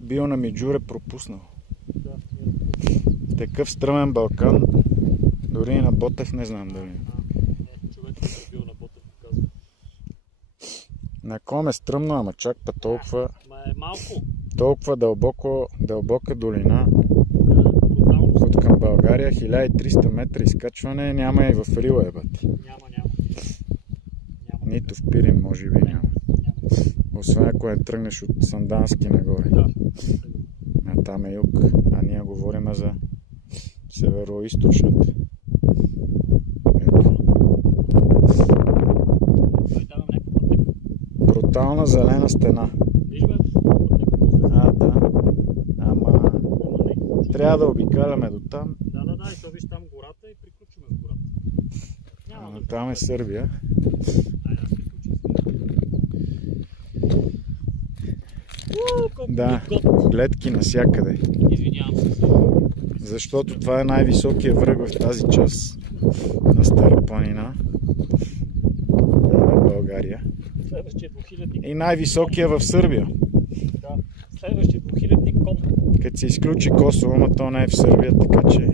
Бил на Миджуре пропуснал. Да, Такъв стръмен Балкан, дори и на Ботев не знам дали. човек е бил на Ботев, казва. На ком е стръмно, ама чак па толкова, Ма е малко. толкова дълбока долина. Брутално. От към България 1300 метра изкачване няма и в Рила, бати. Няма. Нито в Пирин, може би няма. Освен ако не тръгнеш от Сандански нагоре. Да. А там е юг. А ние говорим за северо-источната. Ето. Той там е някаква пътека. Брутална зелена стена. Виж бе, пътека. Да. Ама трябва да обикаляме до там. Да, и то виж там гората и приключваме в гората. Няма да Там е Сърбия. Айде, аз приключим. Да, гледки навсякъде. Извинявам се. Защото това е най-високия връх в тази част на Стара планина в България. Следващия двухилядник. И най-високия в Сърбия. Да. Следващия двухилядник Ком. Като се изключи Косово, но то не е в Сърбия, така че